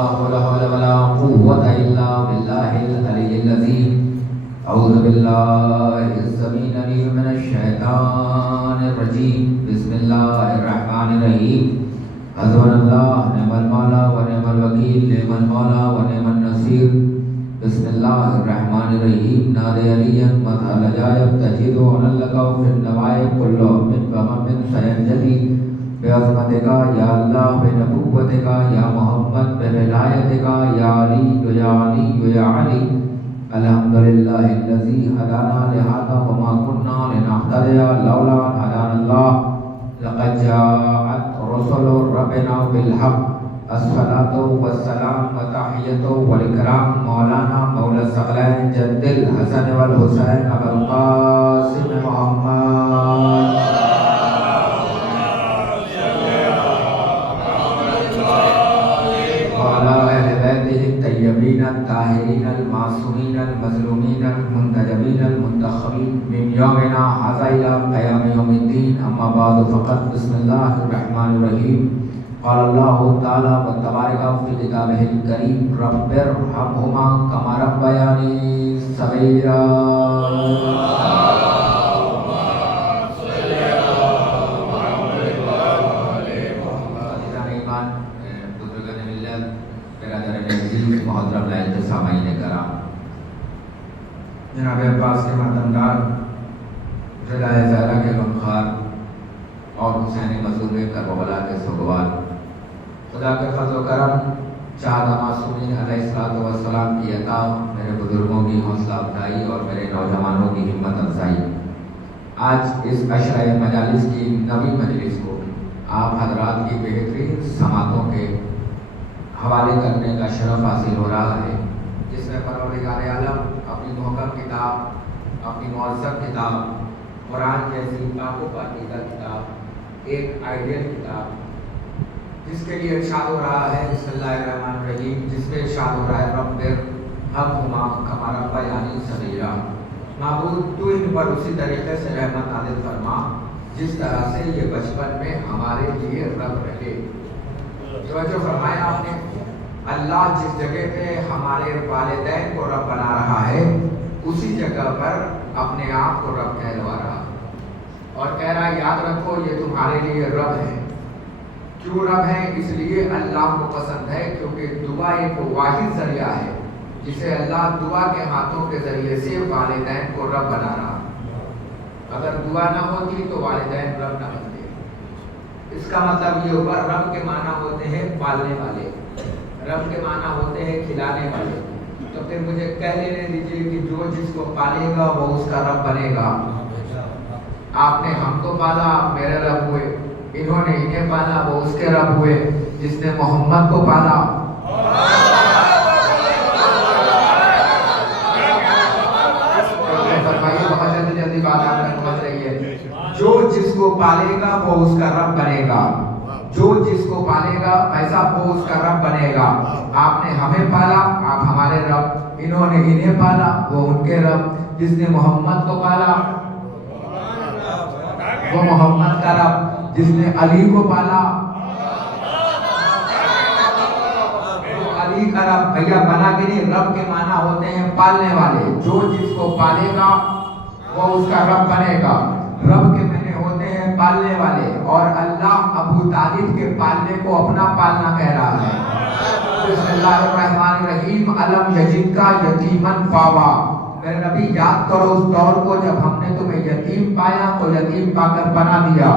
حول ولا قوة إلا بالله العلي العظيم أعوذ بالله السميع العليم من الشيطان الرجيم بسم الله الرحمن الرحيم حسبنا الله نعم المولى ونعم الوكيل نعم المولى ونعم النصير بسم الله الرحمن الرحيم نادى عليا مدح العجائب تجد عن اللقاء في النوائب كل من فمن سينجلي بعظمتك يا الله بنبوتك يا محمد بولایتك يا علي يا علي يا علي الحمد لله الذي هدانا لهذا وما كنا لنهتدي لولا أن هدانا الله لقد جاءت رسل ربنا بالحق الصلاة والسلام وتحية والإكرام مولانا مولى الثقلين جد الحسن والحسين أبا القاسم محمد وعلى أهل بيته الطيبين الطاهرين المعصومين المظلومين المنتجبين المنتخبين من يومنا هذا إلى قيام يوم الدين أما بعد فقط بسم الله الرحمن الرحيم قال الله تعالى وتبارك في كتابه الكريم رب ارحمهما كما ربياني صغيرا جناب عباس کے ماتمدار رضائے زہرا کے غمخوار اور حسین مظلوم کربلا کے سوگوار خدا کے فضل و کرم شہداء معصومین علیہ السلام کی عطا میرے بزرگوں کی حوصلہ افزائی اور میرے نوجوانوں کی ہمت افزائی آج اس عشرہ مجالس کی نویں مجلس کو آپ حضرات کی بہترین سماعتوں کے حوالے کرنے کا شرف حاصل ہو رہا ہے جس میں پروردگار عالم اپنی محکم کتاب اپنی معظم کتاب قرآن جیسی پاک و پاکیزہ کتاب ایک آئیڈیل کتاب جس کے لیے ارشاد ہو رہا ہے بسم اللہ الرحمن الرحیم جس میں ارشاد ہو رہا ہے رب ارحمہما کما ربیانی صغیرا معبود تو ان پر اسی طریقے سے رحمت نازل فرما جس طرح سے یہ بچپن میں ہمارے لیے رب رہے توجہ فرمایا آپ نے اللہ جس جگہ پہ ہمارے والدین کو رب بنا رہا ہے اسی جگہ پر اپنے آپ کو رب کہلوا رہا اور کہہ رہا یاد رکھو یہ تمہارے لیے رب ہے کیوں رب ہے اس لیے اللہ کو پسند ہے کیونکہ دعا ایک واحد ذریعہ ہے جسے اللہ دعا کے ہاتھوں کے ذریعے سے والدین کو رب بنا رہا اگر دعا نہ ہوتی تو والدین رب نہ بنتے اس کا مطلب یہ ہوگا رب کے معنی ہوتے ہیں پالنے والے رب کے معنی ہوتے ہیں کھلانے والے تو پھر مجھے کہہ لینے دیجئے کہ جو جس کو پالے گا وہ اس کا رب بنے گا آپ نے ہم کو پالا آپ میرے رب ہوئے انہوں نے انہیں پالا وہ اس کے رب ہوئے جس نے محمد کو پالا فرمائیے بہت جلدی بات آپ نے سمجھ رہی ہے جو جس کو پالے گا وہ اس کا رب بنے گا جو جس کو پالے گا ایسا وہ اس کا رب بنے گا آپ نے ہمیں پالا آپ ہمارے رب انہوں نے انہیں پالا وہ ان کے رب جس نے محمد کو پالا وہ محمد کا رب جس نے علی کو پالا وہ علی کا رب بھیا بنا کے نہیں رب کے معنی ہوتے ہیں پالنے والے جو جس کو پالے گا وہ اس کا رب بنے گا رب کے معنی ہوتے ہیں پالنے والے اور اللہ ابو طالب کے پالنے کو اپنا پالنا کہہ رہا ہے بسم اللہ الرحمن الرحیم علم یجد کا یتیمن پاوا میرے نبی یاد کرو اس دور کو جب ہم نے تمہیں یتیم پایا تو یتیم پا کر بنا دیا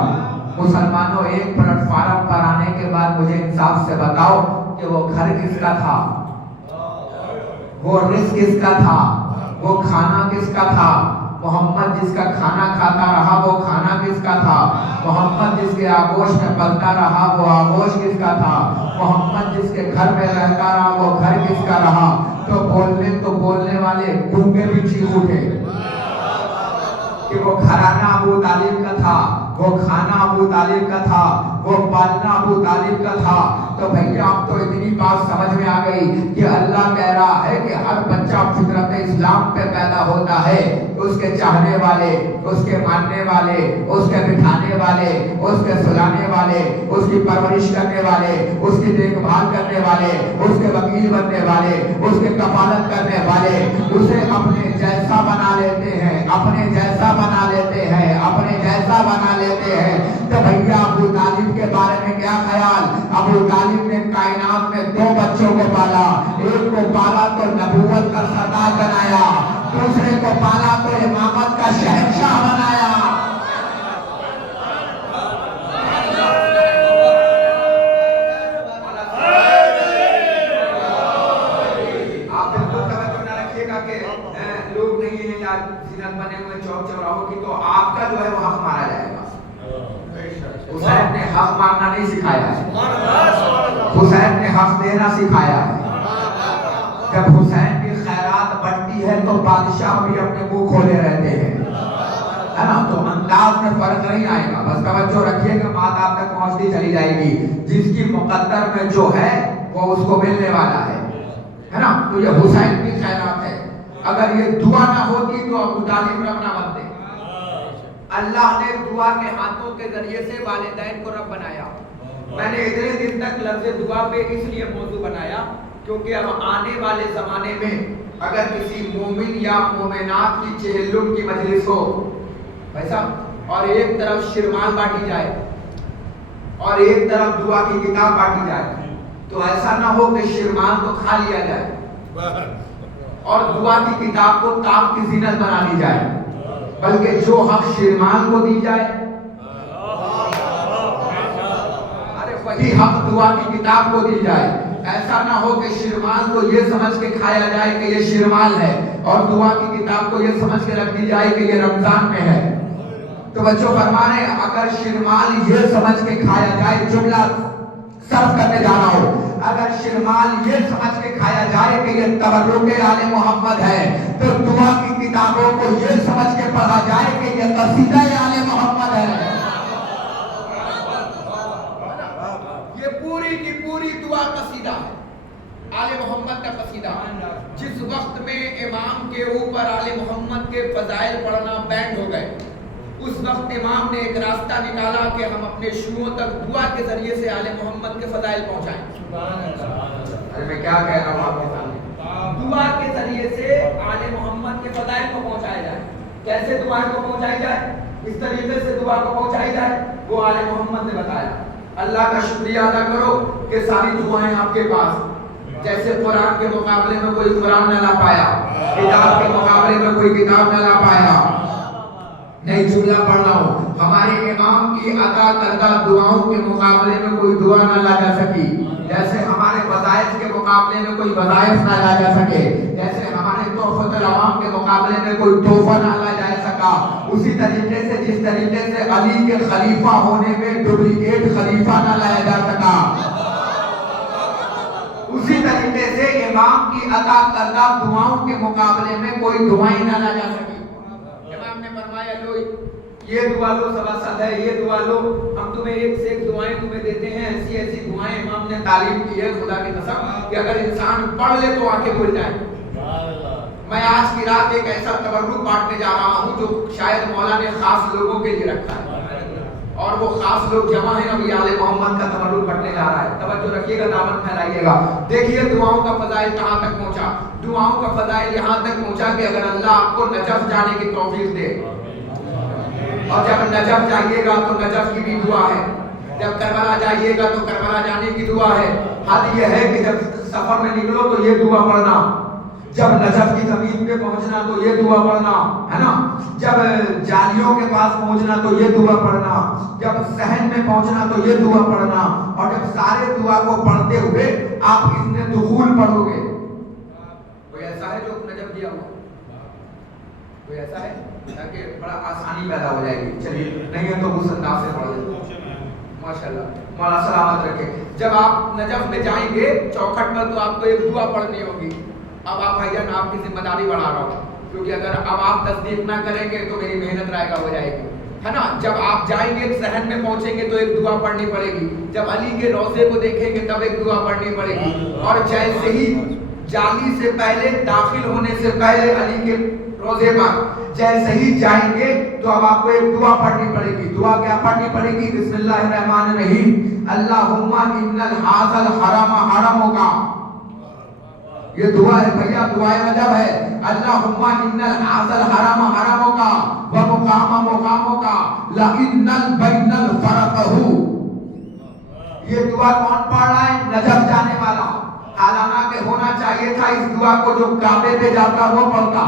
مسلمانوں ایک پلیٹ فارم پر آنے کے بعد مجھے انصاف سے بتاؤ کہ وہ گھر کس کا تھا وہ رزق کس کا تھا وہ کھانا کس کا تھا محمد جس کا کھانا کھاتا رہا وہ کھانا کس کا تھا محمد جس کے آغوش میں پلتا رہا وہ آغوش کس کا تھا محمد جس کے گھر میں رہتا رہا وہ گھر کس کا رہا تو بولنے والے گونگے بھی چیخ اٹھے کہ وہ گھرانہ ابو طالب کا تھا وہ کھانا ابو طالب کا تھا وہ پالنا ابو طالب کا تھا تو بھیا اب تو اتنی بات سمجھ میں آ گئی کہ اللہ کہہ رہا ہے کہ ہر بچہ فطرت اسلام پہ پیدا ہوتا ہے اس کے چاہنے والے اس کے ماننے والے اس کے بٹھانے والے اس کے سلانے والے اس کی پرورش کرنے والے، اس کی دیکھ بھال کرنے والے، اس کے وکیل بننے والے، اس کے کفالت کرنے والے اسے اپنے جیسا بنا لیتے ہیں، اپنے جیسا بنا لیتے ہیں، اپنے جیسا بنا لیتے ہیں۔ تو بھیا ابو طالب کے بارے میں کیا خیال؟ ابو طالب نے کائنات میں 2 بچوں کو پالا، ایک کو پالا تو نبوت کا سردار بنایا، دوسرے کو پالا تو امامت کا شہنشاہ بنایا۔ آپ بالکل توجہ نہ رکھیے گا کہ لوگ نہیں ہیں یا زینت بنے ہوئے چوک چوراہوں کی، تو آپ کا جو ہے وہ حق مارا جائے گا۔ حسین نے حق مانگنا نہیں سکھایا ہے، حسین نے حق دینا سکھایا ہے۔ جب حسین کی خیرات بڑھتی ہے تو بادشاہ بھی اپنے منہ کھولے رہتے ہیں، ہے نا؟ تو انداز میں فرق نہیں آئے گا، بس توجہ رکھیے گا، بات آپ تک پہنچتی چلی جائے گی۔ جس کی مقدر میں جو ہے وہ اس کو ملنے والا ہے نا؟ تو یہ حسین کی خیرات ہے۔ اگر یہ دعا نہ ہوتی تو ابو طالب رب نہ بنتے۔ اللہ نے دعا کے ہاتھوں کے ذریعے سے والدین کو رب بنایا۔ میں نے اتنے دن تک لفظ دعا پہ اس لیے موضوع بنایا کیونکہ اب آنے والے زمانے میں اگر کسی مومن یا مومنات کی چہلم کی مجلس ہو ویسا، اور ایک طرف شرمال بانٹی جائے اور ایک طرف دعا کی کتاب بانٹی جائے، تو ایسا نہ ہو کہ شرمال کو کھا لیا جائے اور دعا کی کتاب کو تاپ کی زینت بنا لی جائے، بلکہ جو حق شرمال کو دی جائے ارے وہی حق دعا کی کتاب کو دی جائے۔ ایسا نہ ہو کہ شرمال کو یہ سمجھ کے کھایا جائے کہ یہ شرمال ہے اور دعا کی کتاب کو یہ سمجھ کے رکھ دی جائے کہ یہ رمضان میں ہے۔ تو بچوں فرمانے اگر شرمال یہ سمجھ کے کھایا جائے، جملہ صرف کرنے جانا ہو، اگر شرمال یہ سمجھ کے کھایا جائے کہ یہ تبرک آل محمد ہے، تو دعا کی کتابوں کو یہ سمجھ کے پڑھا جائے کہ یہ قصیدہ آل محمد ہے۔ یہ پوری کی پوری دعا قصیدہ ہے، آل محمد کا قصیدہ۔ جس وقت میں امام کے اوپر آل محمد کے فضائل پڑھنا بینڈ ہو گئے، اس وقت امام نے ایک راستہ نکالا کہ ہم اپنے شیوعوں تک دعا کے ذریعے سے آل محمد کے فضائل پہنچائیں۔ ارے میں کیا کہہ رہا ہوں آپ کے سامنے؟ دعا کے ذریعے سے آل محمد کے فضائل کو پہنچایا جائے۔ کیسے دعا کو پہنچائی جائے؟ اس طریقے سے دعا کو پہنچائی جائے وہ آل محمد نے بتایا۔ اللہ کا شکریہ ادا کرو کہ ساری دعائیں آپ کے پاس، جیسے قرآن کے مقابلے میں کوئی قرآن نہ لا پایا، کتاب کے مقابلے میں کوئی کتاب نہ لا پایا۔ نہیں جملہ پڑھ رہا ہوں، ہمارے امام کی عطا کردہ دعاؤں کے مقابلے میں کوئی دعا نہ لا جا سکی، جیسے ہمارے وظائف کے مقابلے میں کوئی وظائف نہ لا جا سکے، جیسے ہمارے تحفۃ العوام کے مقابلے میں کوئی تحفہ نہ لا جا سکا، اسی طریقے سے جس طریقے سے علی کے خلیفہ ہونے میں ڈپلیکیٹ خلیفہ نہ لایا جا سکا، اسی طریقے سے امام کی عطا کردہ دعاؤں کے مقابلے میں کوئی دعائیں نہ لا جا سکی۔ امام نے فرمایا لو یہ دعا لو، سوا صد ہے، یہ دعا لو، ہم تمہیں ایک سے ایک دعائیں تمہیں دیتے ہیں، ایسی ایسی دعائیں امام نے تعلیم کی ہے خدا کی قسم کہ اگر انسان پڑھ لے تو آنکھیں کھل جائیں۔ میں آج کی رات ایک ایسا تبرک بانٹنے جا رہا ہوں جو شاید مولا نے خاص لوگوں کے لیے رکھا ہے، اور وہ خاص لوگ جمع ہیں، ابھی آل محمد کا تبرک بانٹنے جا رہا ہے۔ توجہ رکھیے گا، دعوت پھیلائیے گا۔ دیکھیے دعاؤں کا فضائل کہاں تک پہنچا، دعاؤں کا فضائل یہاں تک پہنچا کہ اگر اللہ آپ کو نجف جانے کی توفیق دے، اور جب نجف جائیے گا تو نجف کی بھی دعا ہے، جب کربلا جائیے گا تو کربلا جانے کی دعا ہے۔ حد یہ ہے کہ جب سفر میں نکلو تو یہ دعا پڑھنا، جب نجف کی زمین پہ پہنچنا تو یہ دعا پڑھنا، ہے نا؟ جب جالیوں کے پاس پہنچنا تو یہ دعا پڑھنا، جب صحن میں پہنچنا تو یہ دعا پڑھنا، اور جب سارے دعا کو پڑھتے ہوئے آپ اس میں دخول پڑھو گے۔ کوئی ایسا ہے جو نجف دیا ہوا؟ کوئی ایسا ہے؟ تاکہ بڑا آسانی پیدا ہو جائے گی۔ چلیے نہیں ہے تو اس انداز سے پڑھ لیں، ماشاءاللہ مولا سلامت رکھے۔ جب آپ نجف میں جائیں گے چوکھٹ پر تو آپ کو ایک دعا پڑھنی ہوگی۔ اب آپ بھائیان آپ کی ذمہ داری بڑھا رہا ہوں کیونکہ اگر اب آپ تصدیق نہ کریں گے تو میری محنت رائگاں ہو جائے گی، ہے نا؟ جب آپ جائیں گے صحن میں پہنچیں گے تو ایک دعا پڑھنی پڑے گی، جب علی کے روضے کو دیکھیں گے تب ایک دعا پڑھنی پڑے گی، اور جیسے ہی جالی سے پہلے داخل ہونے سے پہلے علی کے روضے پر جیسے ہی جائیں گے تو اب آپ کو ایک دعا پڑھنی پڑے گی۔ دعا کیا پڑھنی پڑے گی؟ بسم اللہ الرحمن الرحیم اللہم ان ھذا الحرم حرمک. یہ دعا ہے بھیا، دعائے رجب ہے. اللہم ان ھذا الحرم حرمک ومقام مقامک لئن البین الفرقہ. یہ دعا کون پڑھ رہا ہے؟ نجف جانے والا. حالانکہ ہونا چاہیے تھا اس دعا کو جو کعبے پہ جاتا وہ پڑھتا،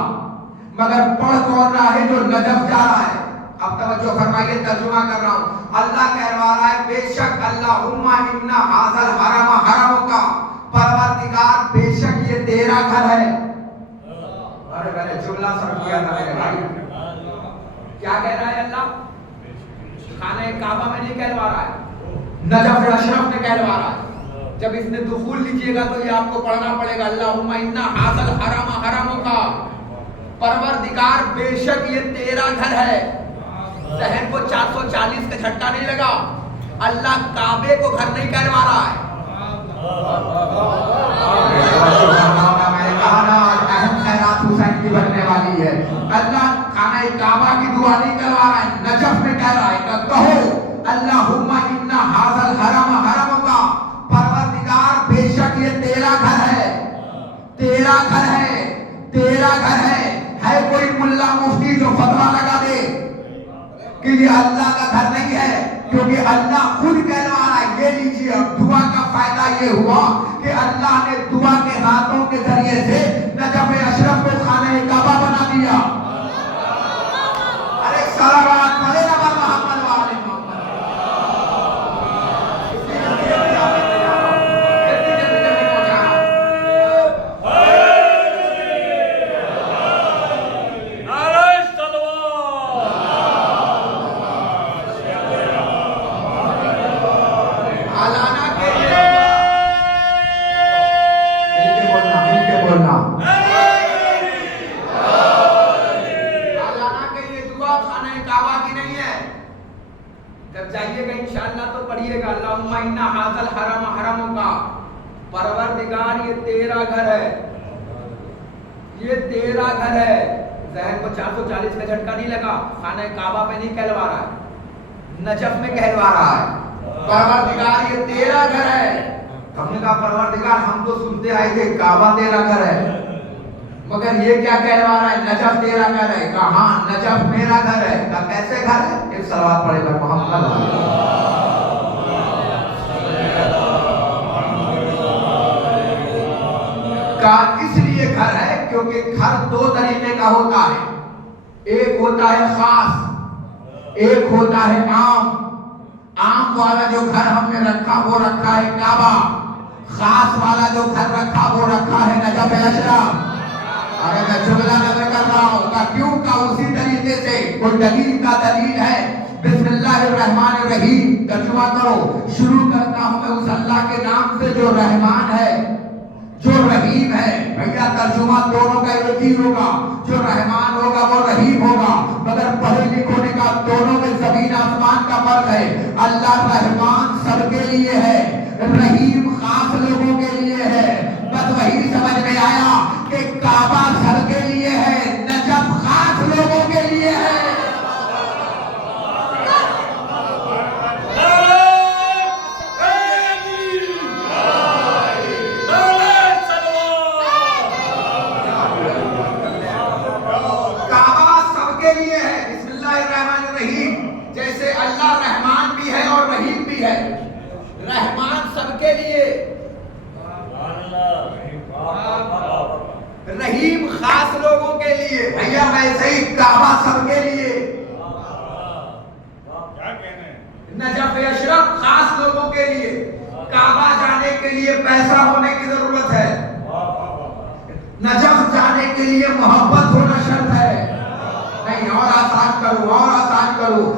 مگر پڑھ کون رہا ہے؟ جو نجف جا رہا ہے. اب توجہ فرمائیے، ترجمہ کر رہا ہوں. اللہ کہہ رہا ہے بے شک اللہم ان ھذا الحرم حرمک، پروردگار بے شک یہ تیرا گھر ہے. ارے میں نے جملہ سمجھ گیا تھا میرے بھائی. کیا کہہ رہا ہے اللہ؟ خانہ کعبہ میں نہیں کہلوا رہا ہے، نجف اشرف میں کہلوا رہا ہے. جب اس میں دخول لیجئے گا تو یہ آپ کو پڑھنا پڑے گا اللہم ان ھذا الحرم حرمک، پروردگار بے شک یہ تیرا گھر ہے. ذہن کو 440 کا جھٹکا نہیں لگا. اللہ کعبے کو گھر نہیں کہلوا رہا ہے. میں نے کہا نا اہم خیرات حسین کی بننے والی ہے. اللہ خانہ کعبہ کی دعا نہیں کروا رہا ہے، نجف میں کہہ رہا ہے کہ کہو اللہم ان ھذا الحرم حرمک، پروردگار بے شک یہ تیرا گھر ہے. تیرا گھر ہے، تیرا گھر ہے. ہے کوئی ملا مفتی جو فتویٰ لگا دے کہ یہ اللہ کا گھر نہیں ہے؟ کیونکہ اللہ خود کہلوا رہا ہے. یہ لیجیے اب دعا کا فائدہ یہ ہوا کہ اللہ نے دعا کے ہاتھوں کے ذریعے سے نجف اشرف کو خانہ کعبہ بنا دیا. ارے صلوات پڑھے نا محمد والے محمد. پروردگار یہ تیرا گھر ہے، یہ تیرا گھر ہے. ذہن کو 440 کا جھٹکا نہیں لگا. خانہ کعبہ پہ نہیں کہلوا رہا ہے، نجف میں کہلوا رہا ہے. پروردگار یہ تیرا گھر ہے. ہم نے کہا پروردگار ہم تو سنتے آئے تھے کعبہ تیرا گھر ہے، مگر یہ کیا کہلوا رہا ہے؟ نجف تیرا گھر ہے. کہا ہاں نجف میرا گھر ہے. کہا کیسے گھر ہے؟ ایک صلوات پڑھے گا محمد. اس لیے گھر ہے کیونکہ گھر دو طریقے کا ہوتا ہے. ایک ہوتا ہے خاص، ایک ہوتا ہے عام. عام والا جو گھر ہم نے رکھا وہ رکھا ہے کعبہ. خاص والا جو گھر رکھا وہ رکھا ہے نجف اشرف. ارے میں جملہ نظر کر رہا ہوں کہ کیوں کا اسی طریقے سے کوئی دلیل کا دلیل ہے. بسم اللہ الرحمن الرحیم ترجمہ کرو. شروع کرتا ہوں میں اس اللہ کے نام سے جو رحمان ہے جو رحیم ہے. بھیا ترجمہ دونوں کا ایک ہی ہوگا. جو رحمان ہوگا وہ رحیم ہوگا، مگر پڑھے لکھنے کا دونوں میں زمین آسمان کا فرق ہے. اللہ رحمان سب کے لیے ہے، رحیم خاص لوگوں کے لیے ہے. بس وہی سمجھ میں آیا کہ کعبہ سب کے لیے ہے، نجف خاص لوگوں کے لیے ہے. جیسے اللہ رحمان بھی ہے اور رحیم بھی ہے. رحمان سب کے لیے، رحیم خاص لوگوں کے لیے. بھیا ویسے ہی کعبہ سب کے لیے، نجف اشرف خاص لوگوں کے لیے. کعبہ جانے کے لیے پیسہ ہونے کی ضرورت ہے، نجف جانے کے لیے محبت ہونا شرط ہے. نہیں اور آسان کرو اور آسان کرو.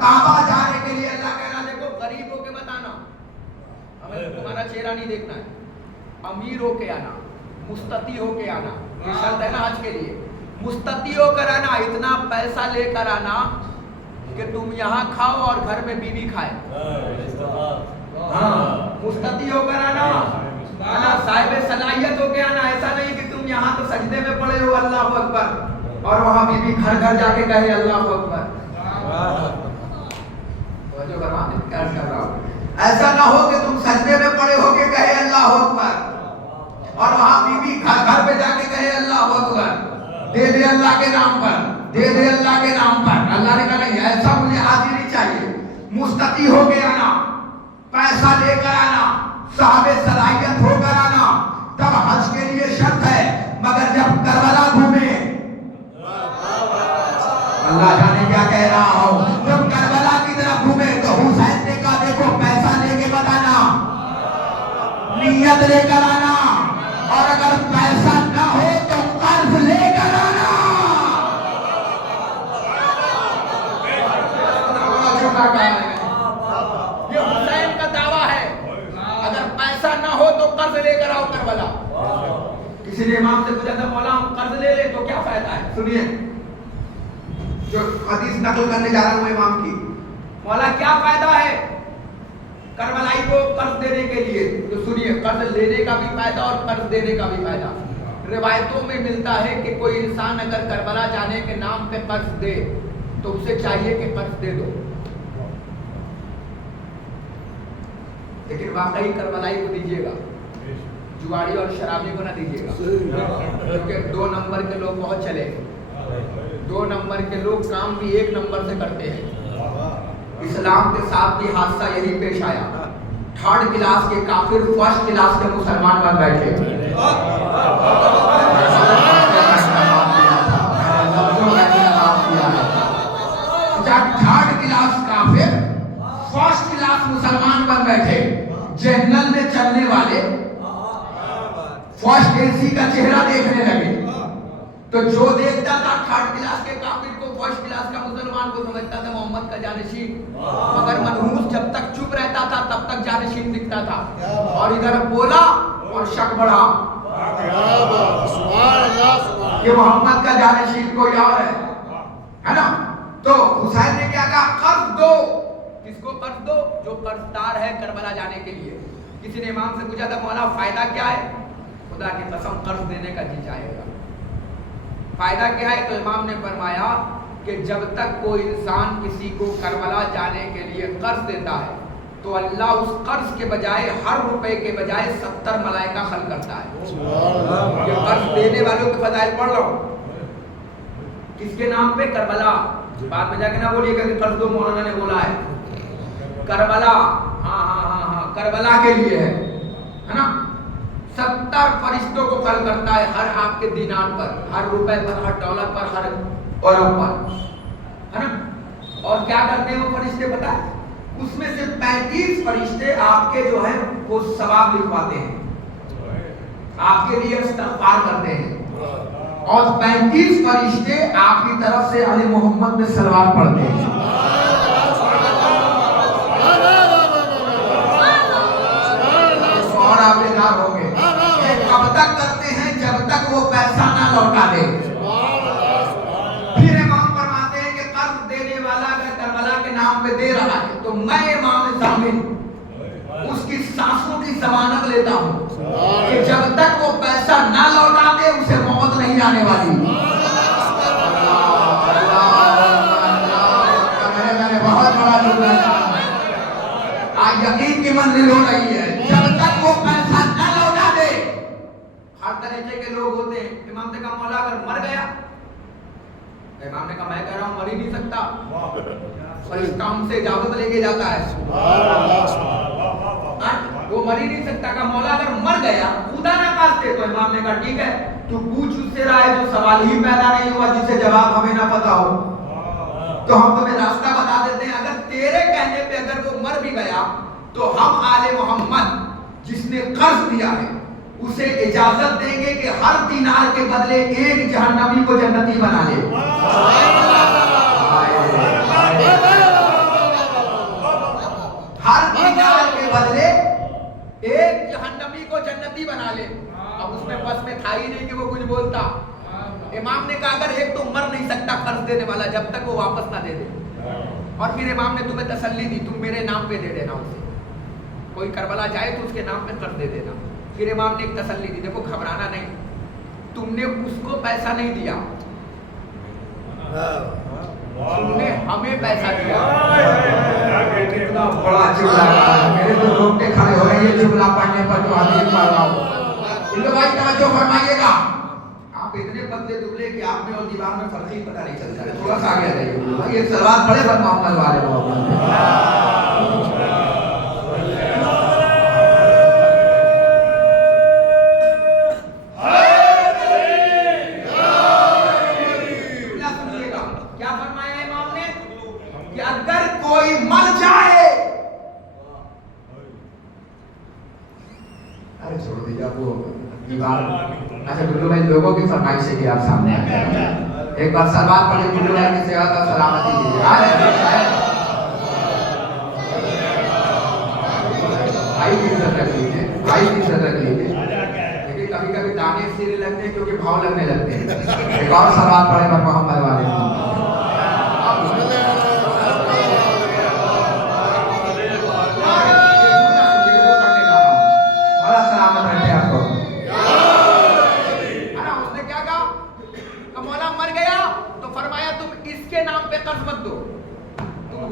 کعبہ جانے کے لیے اللہ کہہ رہا دیکھو غریب ہو کے مت آنا، ہمیں تمہارا چہرہ نہیں دیکھنا ہے. امیر ہو کے آنا، مستطیع ہو کے آنا. یہ شرط ہے نا آج کے لیے. مستطیع ہو کر آنا، اتنا پیسہ لے کر آنا کہ تم یہاں کھاؤ اور گھر میں بیوی کھائے. ہاں مستطیع ہو کر آنا، صاحب صلاحیت ہو کے آنا. ایسا نہیں کہ تم یہاں تو سجدے میں پڑے ہو اللہ اکبر اور وہاں بیوی گھر گھر جا کے کہے اللہ اکبر. ایسا اللہ کے نام پر، دے دے اللہ کے نام پر. اللہ نے کہا نہیں، ایسا مجھے حاضر نہیں چاہیے. مستطیع ہو کے آنا، پیسہ لے کر آنا، صاحب صلاحیت ہو کر آنا، تب حج کے لیے شرط ہے. مگر جب کربلا گھومے، اللہ جانے کیا کہہ رہا ہوں، جب کربلا کی طرف گھومے تو حسین نے کہا دیکھو پیسہ لے کے بتانا، نیت لے کر آنا، اور اگر پیسہ نہ ہو تو قرض لے کر آنا. یہ حسین کا دعویٰ ہے، اگر پیسہ نہ ہو تو قرض لے کر آؤ کربلا. کسی نے امام سے پوچھا تھا مولا ہم قرض لے لیں تو کیا فائدہ ہے؟ سنیے جو حدیث نقل کرنے جا رہا ہوں امام کی، مولا کیا فائدہ ہے کربلائی کو قرض دینے کے لیے؟ تو سنیے، قرض لینے کا بھی فائدہ اور قرض دینے کا بھی فائدہ. روایتوں میں ملتا ہے کہ کوئی انسان اگر کربلا جانے کے نام پہ قرض دے تو اسے چاہیے کہ قرض دے دو، لیکن واقعی کربلائی کو دیجیے گا، جواری اور شرابی کو نہ دیجیے گا، کیونکہ 2 نمبر کے لوگ بہت چلے گئے. 2 نمبر کے لوگ کام بھی 1 نمبر سے کرتے ہیں. اسلام کے ساتھ بھی حادثہ یہی پیش آیا. 3rd کلاس کے کافر 1st کلاس کے مسلمان بن بیٹھے. جب 3rd کلاس کافر 1st کلاس مسلمان بن بیٹھے، جنرل میں چلنے والے 1st AC کا چہرہ دیکھنے لگے، تو جو دیکھتا تھا 3rd کلاس کے کافر کو 1st کلاس کا مسلمان کو سمجھتا تھا محمد کا جانشین. مگر منحوس جب تک چپ رہتا تھا تب تک جانشین دکھتا تھا، اور ادھر بولا اور شک بڑھا کہ محمد کا جانشین کوئی اور ہے نا. تو حسین نے کیا کہا؟ قرض دو. کس کو قرض دو؟ جو قرض دار ہے کربلا جانے کے لیے. کسی نے امام سے پوچھا تھا مولا فائدہ کیا ہے؟ خدا کی قسم قرض دینے کا جی چاہے گا. فائدہ کیا ہے؟ تو امام نے فرمایا کہ جب تک کوئی انسان کسی کو کربلا جانے کے لیے قرض دیتا ہے تو اللہ اس قرض کے بجائے ہر روپے کے بجائے 70 ملائکہ خلق کرتا ہے. یہ قرض دینے والوں کے فضائل پڑھ رہا ہوں. کس کے نام پہ؟ کربلا. بعد میں جا کے نہ بولیے کہ قرض دو مولانا نے بولا ہے. کربلا، ہاں کربلا کے لیے ہے نا. 70 فرشتوں کو خلق کرتا ہے، ہر آپ کے دینار پر، ہر روپے پر، ہر ڈالر پر، ہر اوروں پر، ہے نا. اور کیا کرتے ہیں وہ فرشتے پتہ ہے؟ اس میں سے 35 فرشتے آپ کے جو ہیں وہ ثواب لکھواتے ہیں، آپ کے لیے استغفار کرتے ہیں، اور 35 فرشتے آپ کی طرف سے علی محمد میں صلوات پڑھتے ہیں. اور آپ بیدار ہوں گے. یہ کب تک کرتے ہیں؟ جب تک وہ پیسہ نہ لوٹا دے. پھر امام فرماتے ہیں کہ قرض دینے والا اگر کربلا کے نام پہ دے رہا ہے تو میں امام ضامن اس کی سانسوں کی ضمانت لیتا ہوں کہ جب تک وہ پیسہ نہ لوٹا دے اسے موت نہیں آنے والی. بہت بڑا جملہ آج یقین کی منزل ہو رہی ہے. جب تک وہ پیسہ نہ لوٹا دے. ہر طریقے کے لوگ ہوتے ہیں. امام نے کہا مولا اگر مر گیا، امام نے کہا میں کہہ رہا ہوں مر ہی نہیں سکتا، فرشتہ ہم سے اجازت لے کے جاتا ہے، وہ مر ہی نہیں سکتا. کہا مولا اگر مر گیا خدا نہ خواستہ، تو امام نے کہا ٹھیک ہے تو پوچھ اس سے رائے جو سوال ہی پیدا نہیں ہوا جسے جواب ہمیں نہ پتا ہو، تو ہم تمہیں راستہ بتا دیتے ہیں. اگر تیرے کہنے پہ اگر وہ مر بھی گیا تو ہم آل محمد جس نے قرض دیا ہے اسے اجازت دیں گے کہ ہر دینار کے بدلے ایک جہنمی کو جنتی بنا لے. ہر دینار کے بدلے ایک جہنمی کو جنتی بنا لے. اب اس میں بس میں تھا ہی نہیں کہ وہ کچھ بولتا. امام نے کہا اگر ایک تو مر نہیں سکتا قرض دینے والا جب تک وہ واپس نہ دے دے. اور پھر امام نے تمہیں تسلی دی تم میرے نام پہ دے دینا اسے. کوئی کربلا جائے تو اس کے نام پہ قرض دے دینا. پھر امام نے ایک تسلی دی دیکھو گھبرانا نہیں، تم نے اس کو پیسہ نہیں دیا، تم نے ہمیں پیسہ دیا. کتنا بڑا جملہ ہے. میرے تو روٹے کھڑے ہو رہے ہیں یہ جملہ پڑھنے پر جو حدیث پڑھ رہا ہوں. بھائی توجہ فرمائیے گا. آپ اتنے پتلے دبلے کہ آپ میں اور دیوار ترتیب پتہ نہیں چلتا ہے. تھوڑا سا آگے آ جائیے. یہ سلوات پڑھے پر محمد والے محمد. اچھا گلو بھائی لوگوں کی فرمائش ہے کہ آپ سامنے آ جائیں. ایک بار سلوات پڑھیں گلو بھائی کی صحت اور سلامتی دیجیے. بھائی کی عزت رکھ لیجیے, بھائی کی عزت رکھ لیجیے. لیکن کبھی کبھی دانے اس لیے لگتے ہیں کیونکہ بھاؤ لگنے لگتے ہیں. ایک اور سلوات پڑھیں پر محمد والے.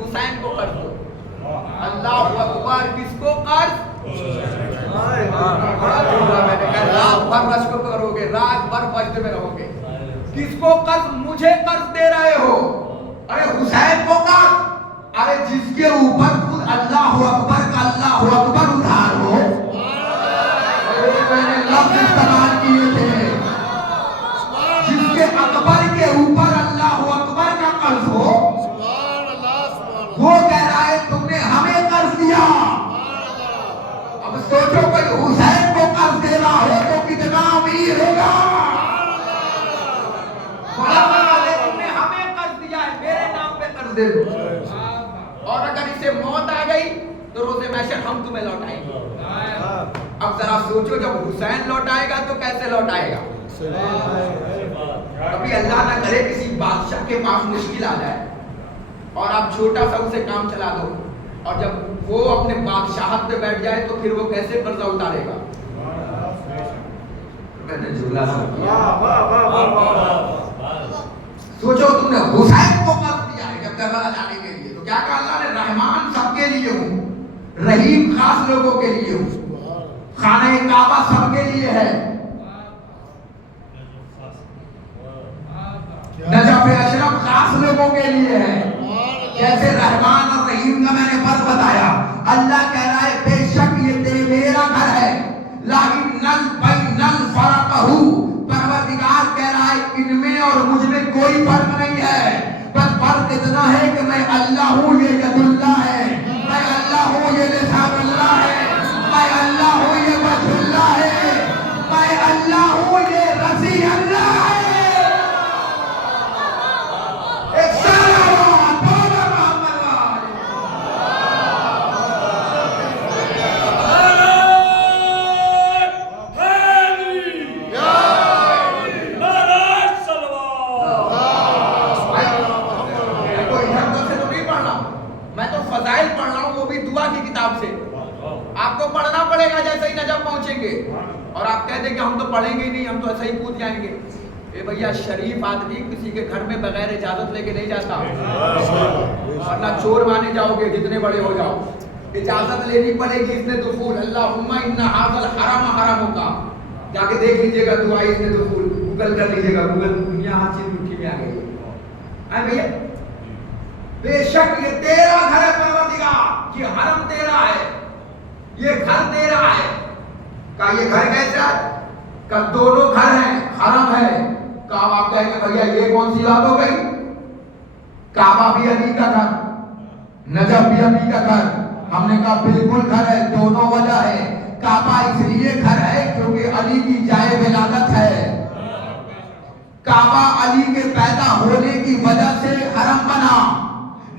حسین کو قرض دو. اللہ اکبر. کس کو قرض؟ رات بھر مشق کرو گے, رات بھر سجدے میں رہو گے. کس کو قرض؟ مجھے قرض دے رہے ہو. ارے حسین کو قرض. ارے جس کے اوپر خود اللہ اکبر کا اللہ اکبر ادھار ہو. میں نے لفظ استعمال کیے تھے. جس کے اکبر کے اوپر اللہ اکبر کا قرض ہو, وہ کہہ رہا ہے تم نے ہمیں قرض دیا. اب سوچو کوئی حسین کو قرض دے رہا ہو تو کتنا امیر ہوگا. تم نے ہمیں قرض دیا ہے, میرے نام پہ قرض دے دو. اور اگر اسے موت آ گئی تو روز محشر ہم تمہیں لوٹائیں گے. اب ذرا سوچو جب حسین لوٹائے گا تو کیسے لوٹائے گا. کبھی اللہ نہ کرے کسی بادشاہ کے پاس مشکل آ جائے اور آپ چھوٹا سا اسے کام چلا دو, اور جب وہ اپنے بادشاہت پہ بیٹھ جائے تو پھر وہ کیسے قرضہ اتارے گا. میں نے جملہ سمجھا. سوچو تم نے حسین کو قرض دیا ہے جب کربلا جانے کے لیے, تو کیا کہا اللہ نے؟ رحمان سب کے لیے ہوں, رحیم خاص لوگوں کے لیے ہوں, خانہ کعبہ سب کے لیے ہے, نجف اشرف خاص لوگوں کے لیے ہے. جیسے رحمان اور رحیم کا میں نے فرق بتایا, اللہ کہہ رہا ہے بے شک یہ میرا گھر ہے. لیکن نل بین الفرقہ, پروردگار کہہ رہا ہے ان میں اور مجھ میں کوئی فرق نہیں ہے, بس فرق اتنا ہے کہ میں اللہ ہوں یہ ید اللہ ہے, میں اللہ ہوں یہ لسان اللہ ہے, میں اللہ ہوں یہ وجہ اللہ ہے, میں اللہ ہوں یہ رضی اللہ ہے. آپ کو پڑھنا پڑے گا جیسے ہی نجف پہنچیں گے, اور آپ کہہ دیں کہ ہم تو پڑھیں گے ہی نہیں, ہم تو ایسے ہی کود جائیں گے. اے بھیا شریف آدمی کسی کے گھر میں بغیر اجازت لے کے نہیں جاتا, ورنہ چور مانے جاؤ گے جتنے بڑے ہو جاؤ. اجازت لینی پڑے گی. اس نے دخول اللہم ان ھذا الحرام حرام ہوگا, جا کے دیکھ لیجئے گا دعائیں اس نے دخول, گوگل کر لیجئے گا, گوگل دنیا ہر چیز مٹھی میں آ گئی ہے. بھیا بے شک یہ تیرا گھر ہے پروردگار, یہ حرم تیرا ہے, یہ گھر تیرا ہے. کہ یہ گھر کیسا ہے؟ کہ دونوں گھر ہیں, حرم ہے. کعبہ آپ کہیں گے بھیا یہ کون سی بات ہو گئی؟ کعبہ بھی علی کا گھر, نجف بھی علی کا گھر. ہم نے کہا بالکل گھر ہے, دونوں وجہ ہے. کعبہ اس لیے گھر ہے کیونکہ علی کی جائے ولادت ہے. کعبہ علی کے پیدا ہونے کی وجہ سے حرم بنا.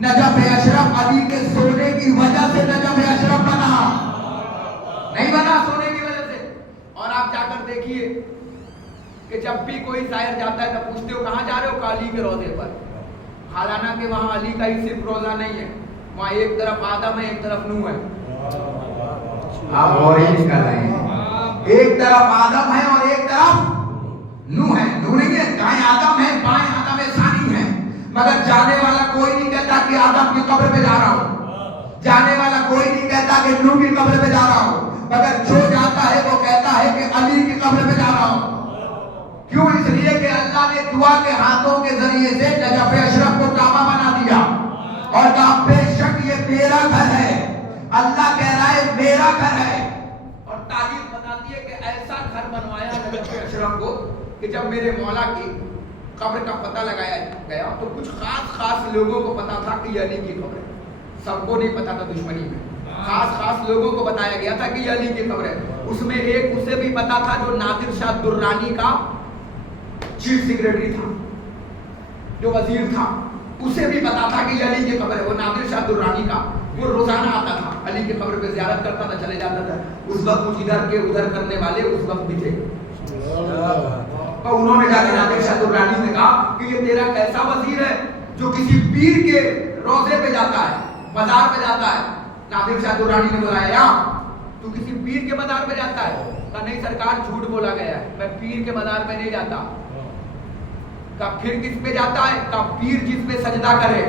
نجف اشرف علی کے سونے کی وجہ سے نجف اشرف بنا, نہیں بنا سونے کی وجہ سے. اور آپ جا کر دیکھیے کہ جب بھی کوئی زائر جاتا ہے تو پوچھتے ہو کہاں جا رہے ہو؟ علی کے روضے پر. حالانہ کہ وہاں علی کا ہی صرف روزہ نہیں ہے, وہاں ایک طرف آدم ہے ایک طرف نوح ہے. آپ غور ہی نہیں کر رہے ہیں. ایک طرف آدم ہے اور ایک طرف نوح ہے. نوح نہیں ہے, دائیں آدم ہے بائیں آدم ثانی ہے. مگر جانے والا کوئی نہیں کہتا کہ آدم کی قبر پہ جا رہا ہوں, جانے والا کوئی نہیں کہتا کہ نوح کی قبر پہ جا رہا ہوں, مگر جو جاتا ہے وہ کہتا ہے کہ علی کی قبر پہ جا رہا ہوں. کیوں؟ اس لیے کہ اللہ نے دعا کے ہاتھوں کے ذریعے سے نجف اشرف کو کعبہ بنا دیا اور کہا بے شک یہ میرا گھر ہے. اللہ کہہ رہا ہے میرا گھر ہے. اور تاریخ بتاتی ہے کہ ایسا گھر بنوایا نجف اشرف کو کہ جب میرے مولا کی قبر کا پتہ لگایا گیا تو کچھ خاص لوگوں کو پتا تھا کہ یہ علی کی قبر ہے. سب کو نہیں پتا تھا دشمنی میں. خاص لوگوں کو بتایا گیا تھا کہ یہ علی کی قبر ہے. اس میں ایک اسے بھی پتا تھا جو نادر شاہ درانی کا چیف سیکریٹری تھا, جو وزیر تھا, اسے بھی پتا تھا کہ یہ علی کی قبر ہے. وہ نادر شاہ درانی کا وہ روزانہ آتا تھا علی کی قبر پہ زیارت کرتا تھا, چلے جاتا تھا. اس وقت کچھ ادھر کے ادھر کرنے والے اس وقت بھی تھے. اور انہوں نے جا کے نادر شاہ درانی سے کہا کہ یہ تیرا کیسا وزیر ہے جو کسی پیر کے روزے پہ جاتا ہے, مزار پہ جاتا ہے. نادر شاہ درانی نے بلایا, تو کسی پیر کے مزار پہ جاتا ہے؟ کہا نہیں سرکار جھوٹ بولا گیا ہے, میں پیر کے مزار پہ نہیں جاتا. کہا پھر کس پہ جاتا ہے؟ کہا پیر جس پہ سجدہ کرے.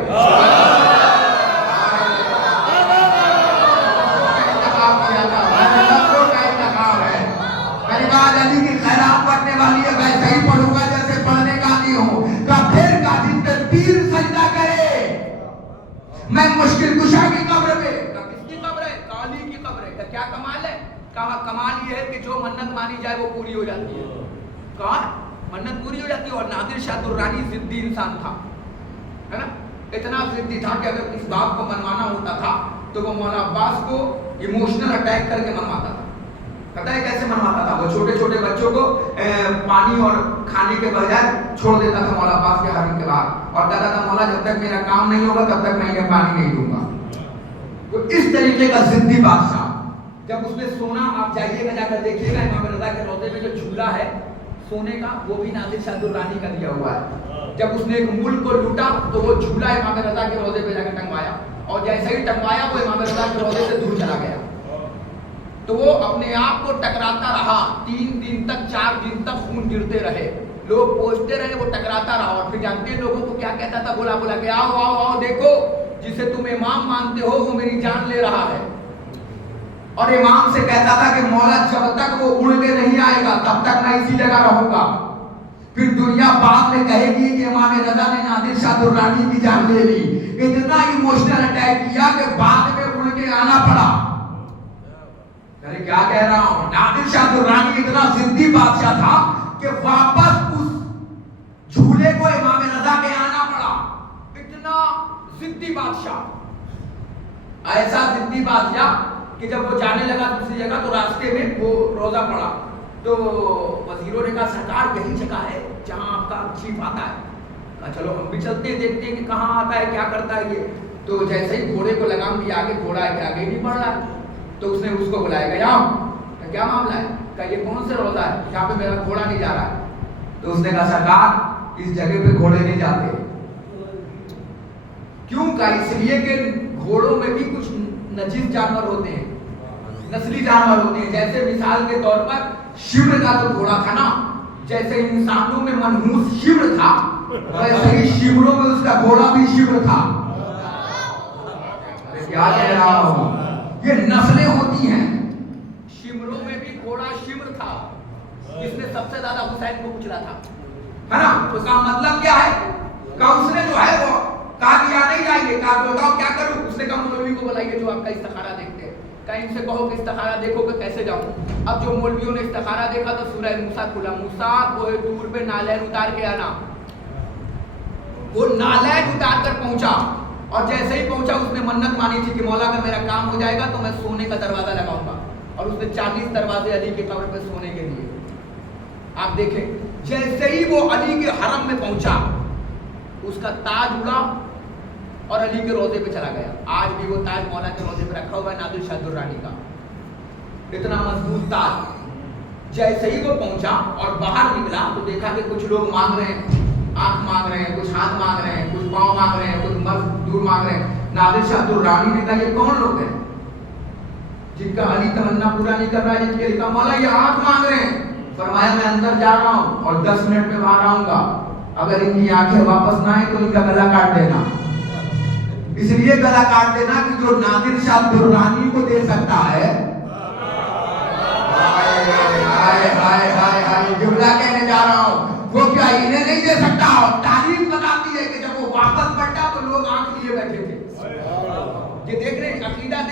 علی کی خیرات پڑھنے والی ہے, ویسے ہی پڑھوں گا جیسے پڑھنے کا عادی ہوں. کہا پھر کہا جس پہ پیر سجدہ کرے میں مشکل کشا کی قبر پہ. کہا کس کی قبر ہے؟ کہا علی کی قبر ہے. کہا کیا کمال ہے؟ کہا کمال یہ ہے کہ جو منت مانی جائے وہ پوری ہو جاتی ہے. کہا منت پوری ہو جاتی ہے. اور نادر شاہ درانی ضدی انسان تھا, ہے نا, اتنا ضدی تھا کہ اگر کس بات کو منوانا ہوتا تھا تو وہ مولانا عباس کو ایموشنل اٹیک کر کے منواتا تھا. پتہ ہے کیسے منواتا تھا؟ وہ چھوٹے چھوٹے بچوں کو پانی اور کھانے کے بجائے چھوڑ دیتا تھا مولا عباس کے حرم کے باہر اور کہتا تھا مولا جب تک میرا کام نہیں ہوگا تب تک میں انہیں پانی نہیں دوں گا. تو اس طریقے کا ضدی بادشاہ. جب اس نے سونا, آپ جائیے گا جا کر دیکھیے گا امام رضا کے روضے میں جو جھولا ہے سونے کا, وہ بھی نادر شاہ درانی کا دیا ہوا ہے. جب اس نے ایک ملک کو لوٹا تو وہ جھولا امام رضا کے روضے پہ جا کے ٹنگوایا, اور جیسے ہی ٹنگوایا وہ امام رضا کے روضے سے دور چلا گیا. تو وہ اپنے آپ کو ٹکراتا رہا 3 دن تک, 4 دن تک خون گرتے رہے, لوگ پوچھتے رہے, وہ ٹکراتا رہا. اور پھر جانتے ہیں لوگوں کو کیا کہتا تھا؟ بولا بولا کہ آؤ آؤ آؤ دیکھو, جسے تم امام مانتے ہو وہ میری جان لے رہا ہے. اور امام سے کہتا تھا کہ مولا جب تک وہ اڑ کے نہیں آئے گا تب تک میں اسی جگہ رہوں گا. پھر دنیا بعد میں کہے گی کہ امام رضا نے نادر شاہ درانی کی جان لے لی. اتنا ایموشنل اٹیک کیا کہ بعد میں اڑ کے آنا پڑا. کیا کہہ رہا ہوں, نادر شاہ درانی اتنا ضدی بادشاہ تھا کہ واپس اس جھولے کو امام رضا کے آنا پڑا. اتنا ضدی بادشاہ, ایسا ضدی بادشاہ کہ جب وہ جانے لگا دوسری جگہ تو راستے میں وہ روزہ پڑا تو وزیروں نے کہا سرکار یہی جگہ ہے جہاں آپ کا چیف آتا ہے. کہا چلو ہم بھی چلتے ہیں دیکھتے ہیں کہ کہاں آتا ہے, کیا کرتا ہے یہ. تو جیسے ہی گھوڑے کو لگام دیا, آگے گھوڑا ہے کہ آگے نہیں بڑھ رہا ہے, تو اس نے اس کو بلایا گیا, کیا معاملہ ہے؟ کہ یہ کون سے روزہ ہے جہاں پہ میرا گھوڑا نہیں جا رہا ہے؟ تو اس نے کہا سرکار اس جگہ پہ گھوڑے نہیں جاتے. کیوں؟ کہا اس لیے کہ گھوڑوں میں بھی کچھ نجس جانور ہوتے ہیں, نسلی جانور ہوتے ہیں. جیسے مثال کے طور پر شمر کا تو گھوڑا تھا نا, جیسے انسانوں میں منحوس شمر تھا ویسے ہی شمروں میں اس کا گھوڑا بھی شمر تھا. کیا کہہ رہا ہوں, یہ نسلیں ہوتی ہیں. شمروں میں بھی گھوڑا شمر تھا جس نے سب سے زیادہ حسین کو کچلا تھا, ہے نا. اس کا مطلب کیا ہے؟ کہ اس نے جو ہے وہ کہا کہ یہاں نہیں جائیں گے. کہا بتاؤ کیا کروں؟ اس نے کہا مولوی کو بلائیے جو آپ کا استخارہ دیکھتے ہیں. کہا ان سے کہو کہ استخارہ دیکھو کہ کیسے جاؤں. اب جو مولویوں نے استخارہ دیکھا تو سورہ موسیٰ کھلا, موسیٰ کوہ طور پہ نالین اتار کے آنا. وہ نالین اتار کر پہنچا اور جیسے ہی پہنچا اس نے منت مانی تھی کہ مولا کا میرا کام ہو جائے گا تو میں سونے کا دروازہ لگاؤں گا. اور اس نے 40 دروازے علی کی قبر پہ سونے کے لیے. آپ دیکھیں جیسے ہی وہ علی کے حرم میں پہنچا اس کا تاج اڑا اور علی کے روضے پہ چلا گیا. آج بھی وہ تاج مولا کے روضے پہ رکھا ہوا ہے نادر شاہ درانی کا, اتنا مضبوط تاج. جیسے ہی وہ پہنچا اور باہر نکلا تو دیکھا کہ کچھ لوگ مانگ رہے ہیں, آنکھ مانگ رہے ہیں, کچھ ہاتھ مانگ رہے ہیں, کچھ پاؤں مانگ رہے ہیں, کچھ مزدور مانگ رہے ہیں. نادر شاہ درانی نے کہا یہ کون لوگ ہیں جن کا علی تمنا پورا نہیں کر رہا ہے, جن کے لکھا مولا یہ آنکھ مانگ رہے ہیں. فرمایا میں اندر جا رہا ہوں اور 10 منٹ میں باہر آؤں گا, اگر ان کی آنکھیں واپس نہ آئیں تو ان کا گلا کاٹ دینا. اس لیے گلا کاٹ دینا کہ جو نادر شاہ درانی کو دے سکتا ہے. جملہ کہنے جا رہا ہوں,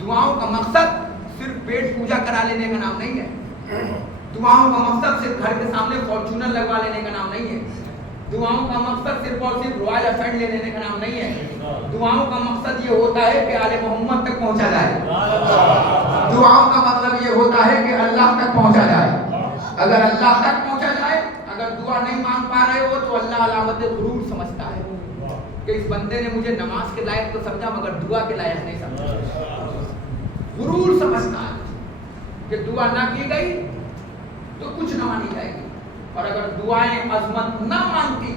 دعاؤں کا مقصد صرف پیٹ پوجا کرا لینے کا نام نہیں ہے. دعاؤں کا مقصد صرف گھر کے سامنے فارچونر لگوا لینے کا نام نہیں ہے. دعاؤں کا مقصد صرف اور صرف رائل افینڈ لے لینے کا نام نہیں ہے. دعاؤں کا مقصد یہ ہوتا ہے کہ آل محمد تک پہنچا جائے. دعاؤں کا مطلب یہ ہوتا ہے کہ اللہ تک پہنچا جائے. اگر اللہ تک پہنچا جائے, اگر دعا نہیں مانگ پا رہے ہو تو اللہ علامت غرور سمجھتا ہے کہ اس بندے نے مجھے نماز کے لائق تو سمجھا مگر دعا کے لائق نہیں سمجھا. غرور سمجھتا ہے کہ دعا نہ کی گئی تو کچھ نہ مانی جائے گی, اور اگر دعائیں عظمت نہ مانتی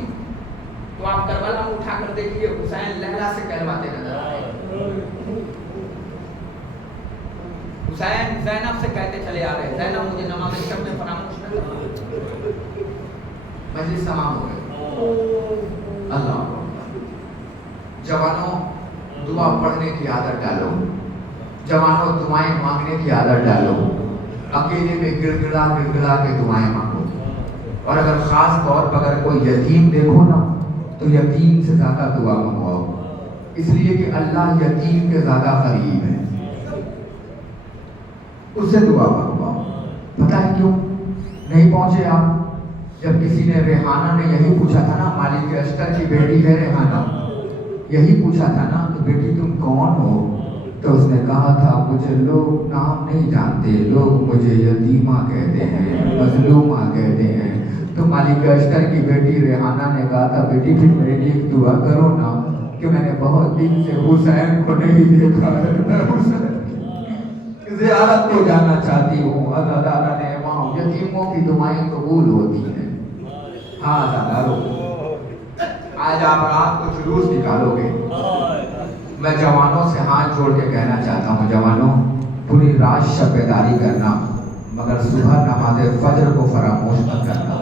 تو آپ کربلا میں اٹھا کر دیکھیے حسین لہلا سے کہلواتے نظر آئے. حسین زینب سے کہتے چلے آ رہے, زینب مجھے نماز شب میں فراموش نہ کرنا. مجلس تمام ہو گئے. اللہ جوانوں دعا پڑھنے کی عادت ڈالو. جوانوں دعائیں مانگنے کی عادت ڈالو. اکیلے میں گڑ گڑا کے دعائیں مانگو. اور اگر خاص طور پر اگر کوئی یتیم دیکھو نا تو یتیم سے زیادہ دعا منگواؤ, اس لیے کہ اللہ یتیم کے زیادہ قریب ہے. اس سے دعا منگواؤ. پتہ ہے کیوں نہیں پہنچے آپ؟ جب کسی نے ریحانہ نے یہی پوچھا تھا نا, مالک اشتر کی بیٹی ہے ریحانہ, یہی پوچھا تھا نا کہ بیٹی تم کون ہو, تو اس نے کہا تھا مجھے لوگ نام نہیں جانتے, لوگ مجھے یتیمہ کہتے ہیں, مظلومہ کہتے ہیں. تو مالک اشتر کی بیٹی ریحانہ نے کہا تھا بیٹی پھر میرے لیے ایک دعا کرو نا کہ میں نے بہت دن سے حسین کو نہیں دیکھا ہے, میں حسین زیارت کو جانا چاہتی ہوں. اللہ تعالیٰ نے امام یتیموں کی دعائیں قبول ہوتی ہیں. ہاں دادارو, آج آپ رات کو جلوس نکالو گے. میں جوانوں سے ہاتھ جوڑ کے کہنا چاہتا ہوں, جوانوں پوری رات شب بیداری کرنا مگر صبح نماز فجر کو فراموش مت کرنا.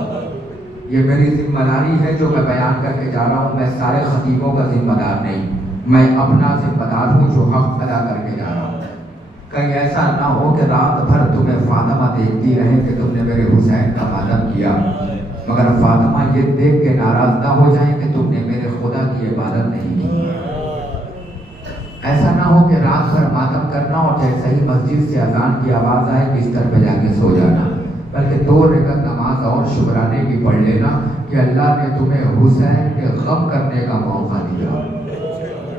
یہ میری ذمہ داری ہے جو میں بیان کر کے جا رہا ہوں. میں سارے خطیبوں کا ذمہ دار نہیں, میں اپنا ذمہ دار ہوں جو حق ادا کر کے جا رہا ہوں. کہیں ایسا نہ ہو کہ رات بھر تمہیں فاطمہ دیکھتی رہے کہ تم نے میرے حسین کا ماتم کیا, مگر فاطمہ یہ دیکھ کے ناراض نہ ہو جائیں کہ تم نے میرے خدا کی عبادت نہیں کی. ایسا نہ ہو کہ رات بھر ماتم کرنا اور جیسے ہی مسجد سے اذان کی آواز آئے بستر پہ جا کے سو جانا, بلکہ 2 رکعت نماز اور شکرانے کی پڑھ لینا کہ اللہ نے تمہیں حسین کے غم کرنے کا موقع دیا.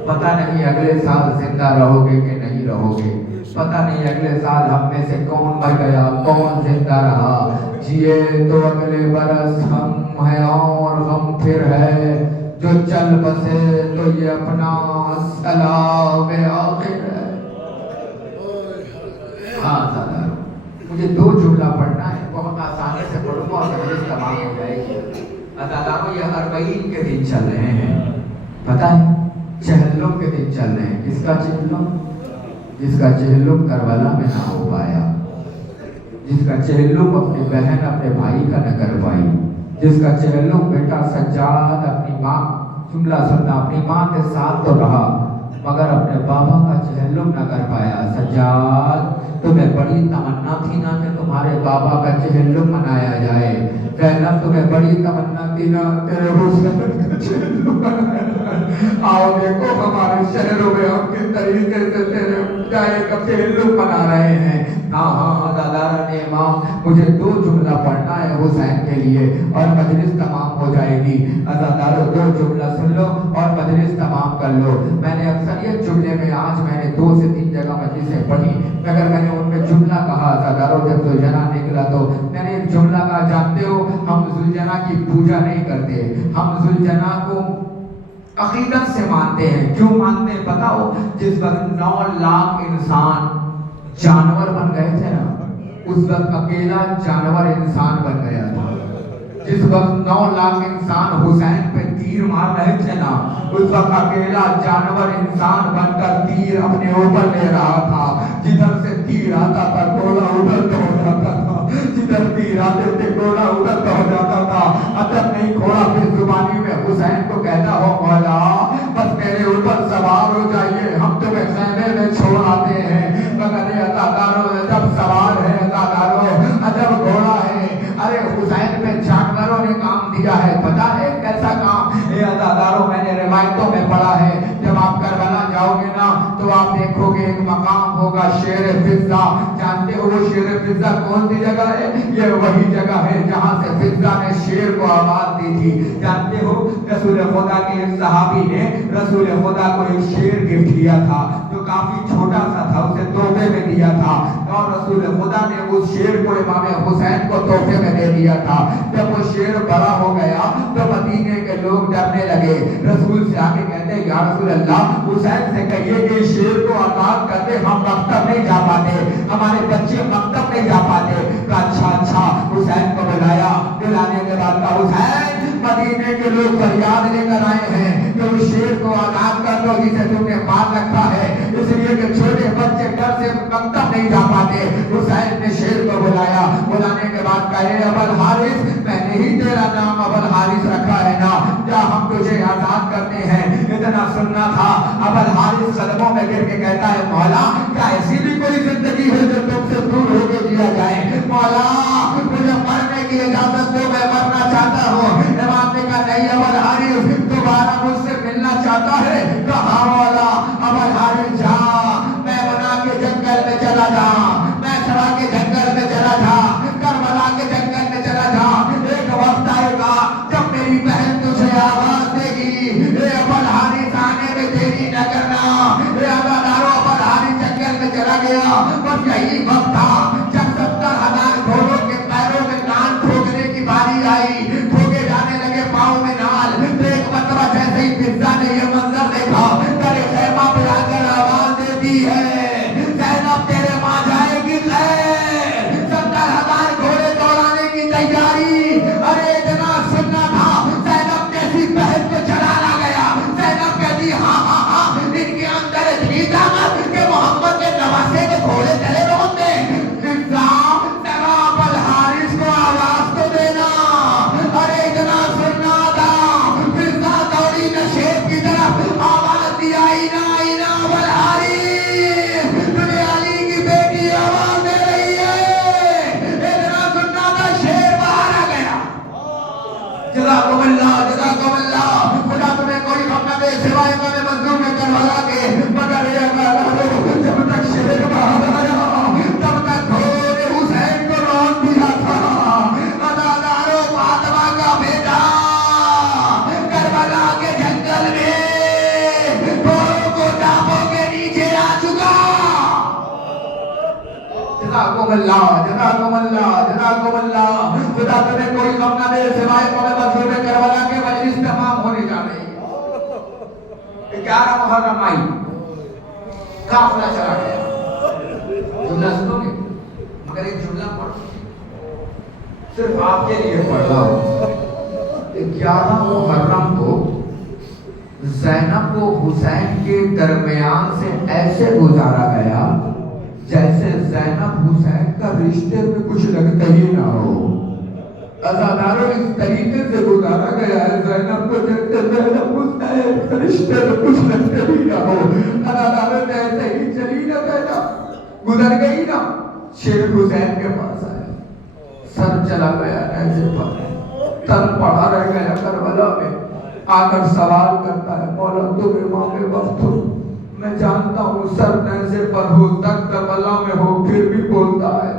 پتہ نہیں اگلے سال زندہ رہو گے کہ نہیں رہو گے, پتہ نہیں اگلے سال ہم میں سے کون مر گیا کون زندہ رہا. جیے تو اگلے برس ہم ہیں اور غم پھر ہے, جو چل بسے تو یہ اپنا سلام آخر ہے. ہاں دادا مجھے 2 جملہ پڑھنا ہے, بہت آسانی سے پڑھوں گا اور مجلس تمام ہو جائے گی. دادا یہ 40 کے دن چل رہے ہیں, پتہ ہے چہلم کے دن چل رہے ہیں. کس کا چہلم؟ جس کا چہلم کربلا میں نہ ہو پایا, جس کا چہلم اپنی بہن اپنے بھائی کا نہ کر پائی, جس کا چہلم بیٹا سجاد اپنی ماں, جملہ سننا, اپنی ماں کے ساتھ تو رہا مگر اپنے بابا کا چہلم نہ کر پایا. سجاد تمہیں بڑی تمنا تھی نا کہ تمہارے بابا کا چہلم منایا جائے. زینب تمہیں بڑی تمنا تھی نا تیرے حسین کا چہلم منایا جائے. آؤ دیکھو ہمارے شہروں میں ہم کس طریقے سے تیرے جائے کا چہلم منا رہے ہیں. ہاں دادارا نے امام مجھے 2 جملہ پڑھنا ہے حسین کے لیے اور مجلس تمام ہو جائے گی. دادارو 2 جملہ سن لو اور مجلس تمام کر لو. میں نے اکثریت جملے میں آج میں نے 2 سے 3 جگہ مجلسیں پڑھی, مگر میں نے ان میں جملہ کہا دادارو جب ذوالجنا نکلا تو میں نے ایک جملہ کہا, جانتے ہو ہم ذوالجنا کی پوجا نہیں کرتے, ہم ذوالجنا کو عقیدت سے مانتے ہیں. کیوں مانتے ہیں پتہ ہو؟ جس وقت 9 لاکھ انسان جانور بن گئے تھے نا, اس وقت اکیلا جانور انسان بن گیا تھا. جس وقت 9 لاکھ انسان حسین پہ تیر مار رہے تھے نا, اس وقت اکیلا جانور انسان بن کر تیر اپنے اوپر لے رہا تھا. جدھر سے تیر آتا تھا گولا ادھر تو ہو جاتا تھا, جدھر تیر آتے تھے گولا ادھر تو ہو جاتا تھا. ادب نہیں کھوڑا پھر زبانی میں حسین کو کہتا ہو مولا بس میرے اوپر سوار ہو جائیے, ہم تمہیں خیمے میں چھوڑ آتے ہیں. مگر یہ ادادارو جب سوار ہے, ادادارو عجب گھوڑا ہے. ارے حسین پہ جانوروں نے کام دیا ہے, پتہ ہے کیسا کام؟ اے ادادارو میں نے روایتوں میں پڑھا ہے جب آپ کربلا جاؤ گے نا تو آپ دیکھو گے ایک مقام ہوگا شیر فضہ. جانتے ہو وہ شیر فضہ کون سی جگہ ہے؟ یہ وہی جگہ ہے جہاں سے فضہ نے شیر کو آواز دی تھی. جانتے ہو رسول خدا کے ایک صحابی نے رسول خدا کو ایک شیر گفٹ کیا تھا جو کافی چھوٹا سا تھا, اسے تحفے میں دیا تھا, اور رسول خدا نے اس شیر کو امام حسین کو تحفے میں دے دیا تھا. جب وہ شیر بڑا ہو گیا تو مدینے کے لوگ ڈرنے لگے. رسول سے آگے کہتے ہیں یا رسول اللہ حسین سے کہیے کہ شیر کو آزاد کر دے, ہم مکتب نہیں جا پاتے, ہمارے بچے مکتب نہیں جا پاتے. اچھا اچھا. حسین کو بلایا, بلانے کے بعد کہا حسین مدینے کے لوگ فریاد لے کر آئے ہیں کہ اس شیر کو آزاد کر دو جسے تم نے مار رکھا ہے, اس لیے کہ چھوٹے بچے ڈر سے مکتب نہیں جا پاتے. حسین نے شیر کو بلایا, بلانے کے بعد کہے ابو الحارث میں نے ہی تیرا نام ابو الحارث رکھا ہے نا, کیا ہم تجھے آزاد کرتے ہیں؟ اتنا سننا تھا. ابو الحارث قدموں میں گر کے کہتا ہے مولا کیا ایسی بھی کوئی زندگی ہے جو تم سے دور ہو کے دیا جائے؟ مولا مجھے مرنے کی اجازت دو, میں مرنا چاہتا ہوں. امام نے کہا نہیں ابو الحارث دوبارہ مجھ سے ملنا چاہتا ہے؟ کہا مولا ابو الحارث جا, میں بنا کے جنگل میں چلا جا, میں سرا کے جنگل میں چلا جا, کربلا کے جنگل میں چلا جا. ایک وقت آئے گا جب میری بہن تجھے آواز دے گی, اے ابو الحارث آنے میں دیری نہ کرنا. اے ابو الحارث جنگل میں چلا گیا. بس یہی وقت تھا جب 70,000 گھوڑوں کے پیروں میں کان ٹھوکنے کی باری آئی, ٹھوکے جانے لگے پاؤں میں نال. ایک مرتبہ جیسے ہی فضہ نے یہ منظر دیکھا تیرے خیمہ پہ آ کر آواز دیتی ہے زینب تیرے ماں جائے گی خیر, 70,000 گھوڑے دوڑانے کی تیاری. ارے اتنا سننا تھا زینب جیسی بہن کو چلانا گیا. زینب کہتی ہاں ہاں ہاں ان کے اندر اتنی طاقت کہ محمد کے نواسے کے گھوڑے چلے رہتے. ابو الحارث کو آواز تو دینا. ارے اتنا سننا تھا فضہ دوڑی نشیب کی طرف, آواز دیا اینا اینا ابو الحارث تجھے علی کی بیٹی آواز دے رہی ہے. اتنا سننا تھا شیر باہر آ گیا. جزاکم اللہ جزاکم اللہ. خدا تمہیں کوئی غم نہ دے سوائے غم مظلوم کربلا کے, مگر یہ اللہ جب تک شیر باہر آیا تب تک گھوڑے حسین کو روک دیا تھا. ادادارو فاطمہ کا بیٹا کربلا کے جنگل میں گھوڑوں کو ٹاپوں کے نیچے آ چکا. جزاکم اللہ جزاکم اللہ جزاکم اللہ. خدا تمہیں کوئی غم نہ دے سوائے غم مظلوم کربلا کے. مجلس تمام ہونے جا رہی ہے. 11 محرم آئی, قافلہ چلا گیا. جملہ سنو گے مگر ایک جملہ پڑھ صرف آپ کے لیے پڑھ رہا ہوں. 11 محرم کو زینب کو حسین کے درمیان سے ایسے گزارا گیا جیسے زینب حسین کا رشتے میں کچھ لگتا ہی نہ ہو. عزاداروں اس طریقے سے گزارا گیا ہے زینب کو جیسے زینب حسین کا رشتے میں کچھ لگتا ہی نہ ہو. عزاداروں نے ایسے ہی چلی نہ زینب گزر گئی نا. شیر حسین کے پاس آیا, سر چلا گیا ایسے پر, تن پڑا رہ گیا کربلا میں. آ کر سوال کرتا ہے مولا تم امام وقت ہو, میں جانتا ہوں سر نیزے پر ہو, تن کربلا میں ہو, پھر بھی بولتا ہے.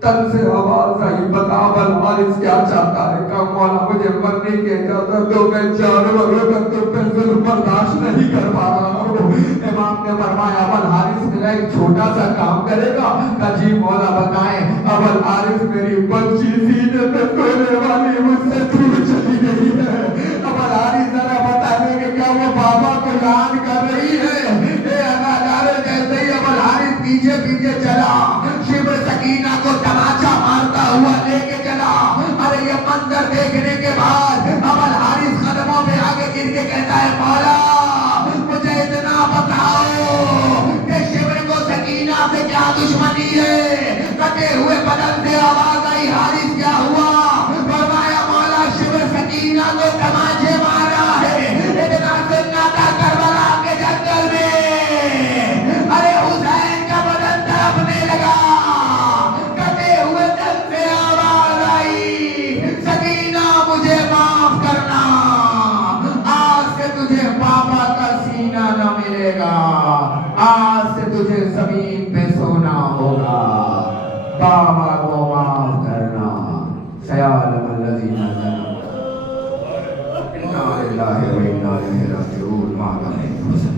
تن سے آواز آئی بتا ابو الحارث کیا چاہتا ہے؟ کہا مولا مجھے مرنے کی اجازت دو, میں جانوروں کا تم پہ ظلم برداشت نہیں کر پا رہا ہوں. امام نے فرمایا ابو الحارث میرا ایک چھوٹا سا کام کرے گا؟ کہا جی مولا بتائیں. ابو الحارث میری بچی سینے پہ سونے والی مجھ سے دور چلی گئی ہے. ابو الحارث ذرا بتائیں کہ کیا وہ بابا کو یاد کر رہی ہے؟ اے ادادارے جیسے ہی ابو الحارث پیچھے پیچھے چلا, شبر سکینہ کو تماچا مارتا ہوا لے کے چلا. ارے یہ منظر دیکھنے کے بعد ابو الحارث قدموں پہ آگے گر کے کہتا ہے مولا مجھے اتنا بتاؤ کہ شبر کو سکینہ سے کیا دشمنی ہے؟ کٹے ہوئے بدن سے آواز آئی حارث کیا ہوا؟ فرمایا مولا شبر سکینہ کو تماچے مارا ہے. اتنا سننا تھا کربلا کے جنگل میں ارے حسین کا بدن تڑپنے لگا. کٹے ہوئے دل سے آواز آئی سکینہ مجھے معاف کرنا, آج سے تجھے پاپا کا سینہ نہ ملے گا. آج مقامات کو معاف کرنا سیعلم الذین ظلموا انا للہ و انا الیہ راجعون.